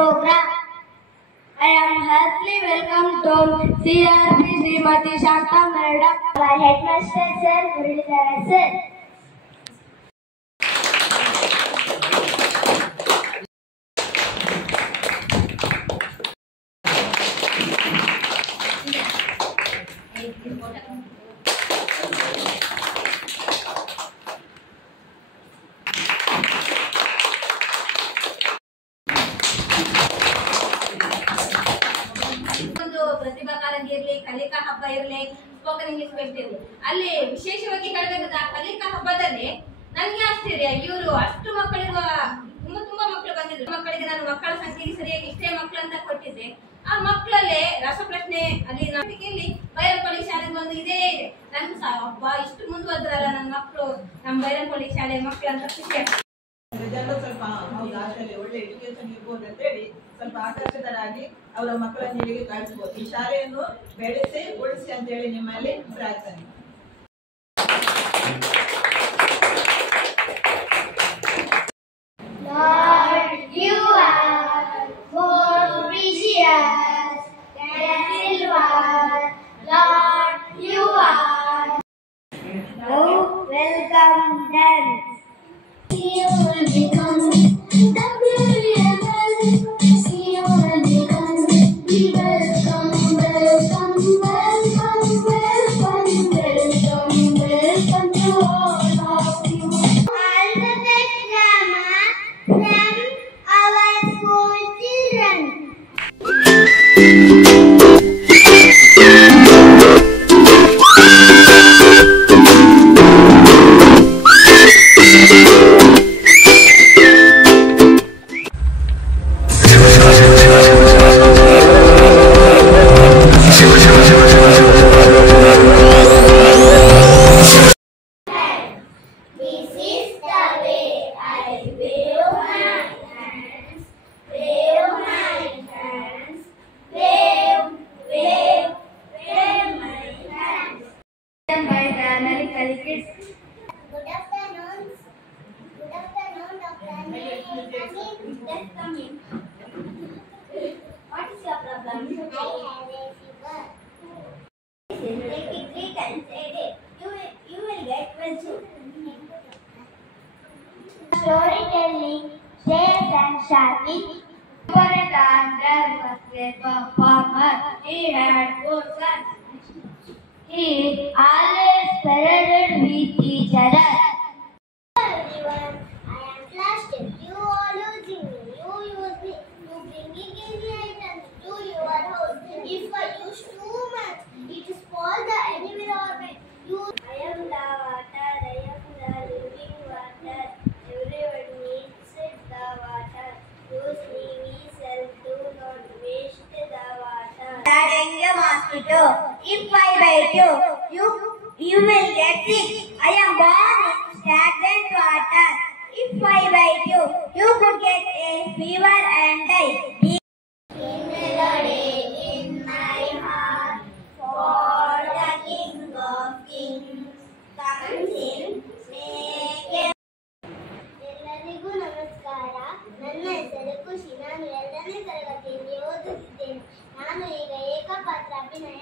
program. I am heartily welcome to CRP Srimati Shanta Madam, our headmaster sir, Muralidhara sir. Pratibha ಕಾರಂಜಿ ಇರಲಿ, ಕಲಿಕಾ ಹಬ್ಬ ಇರಲಿ, spoken English fest ಇರಲಿ, ಅಲ್ಲಿ ವಿಶೇಷವಾಗಿ ಕಳೆದ ಕಲಿಕಾ ಹಬ್ಬದಲ್ಲಿ ನನಗೆ ಆಶ್ಚರ್ಯ, ಇವರು ಅಷ್ಟು ಮಕ್ಕಳಿರುವ ತುಂಬಾ ಮಕ್ಕಳು ಬಂದಿದ್ರು. ಮಕ್ಕಳಿಗೆ ನಾನು ಮಕ್ಕಳ ಸಂಖ್ಯೆಗೆ ಸರಿಯಾಗಿ ಇಷ್ಟೇ ಮಕ್ಕಳು ಅಂತ ಕೊಟ್ಟಿದ್ದೆ. ಆ ಮಕ್ಕಳಲ್ಲೇ ರಸಪ್ರಶ್ನೆ ಅಲ್ಲಿ ನಾಟಿಕೆಯಲ್ಲಿ ಬೈರಂಪಳ್ಳಿ ಶಾಲೆಗೆ ಬಂದು ಇದೇ ಇದೆ. ನನ್ಗೆ ಹಬ್ಬ ಇಷ್ಟು ಮುಂದುವರೆದ್ರಲ್ಲ ನನ್ನ ಮಕ್ಕಳು, ನಮ್ಮ ಬೈರಂಪಳ್ಳಿ ಶಾಲೆ ಮಕ್ಕಳು ಅಂತ ಖುಷಿ ಆಗ್ತದೆ. ಸ್ವಲ್ಪ ಶಾಲೆಯಲ್ಲಿ ಒಳ್ಳೆ ಎಜುಕೇಶನ್ ಇರ್ಬೋದು ಅಂತ ಹೇಳಿ ಸ್ವಲ್ಪ ಆಕರ್ಷಿತರಾಗಿ ಅವರ ಮಕ್ಕಳನ್ನು ಇಲ್ಲಿಗೆ ಕಳಿಸಬಹುದು. ಈ ಶಾಲೆಯನ್ನು ಬೆಳೆಸಿ ಉಳಿಸಿ ಅಂತ ಹೇಳಿ ನಿಮ್ಮಲ್ಲಿ ಪ್ರಾರ್ಥನೆ. Lord, you are more precious than silver. Lord, you are. Now, welcome dance. You will become WML. You will become. We welcome, welcome, welcome, welcome, welcome, welcome to all of you. Alphabet grammar from our school children. Good afternoon. Good afternoon, Dr. Just come in. What is your problem? I have a fever. Take it 3 times a day. You will get well soon. Storytelling, Shreyas and Sharvi. For a time there was a farmer. He had 4 sons. He always quarreled with each other. Hello everyone, I am plastic. You are losing me. You use me to bring easy items to your house. If I use too much, it spoils the environment. I am the water. I am the living water. Everyone needs the water. Use me, self. Do not waste the water. Dengue mosquito. If I bite you will get sick. I am born in stagnant water. If I bite you could get a fever and die. In melody in my heart, for the King of Kings comes in snake. ಎಲ್ಲರಿಗೂ ನಮಸ್ಕಾರ. ನನ್ನ ಹೆಸರು ಖುಷಿ. ನಾನು 2ನೇ ತರಗತಿಯಲ್ಲಿ ಓದುತ್ತಿದ್ದೇನೆ. ನಾನು ಈಗ ಏಕಪಾತ್ರ ಅಭಿನಯ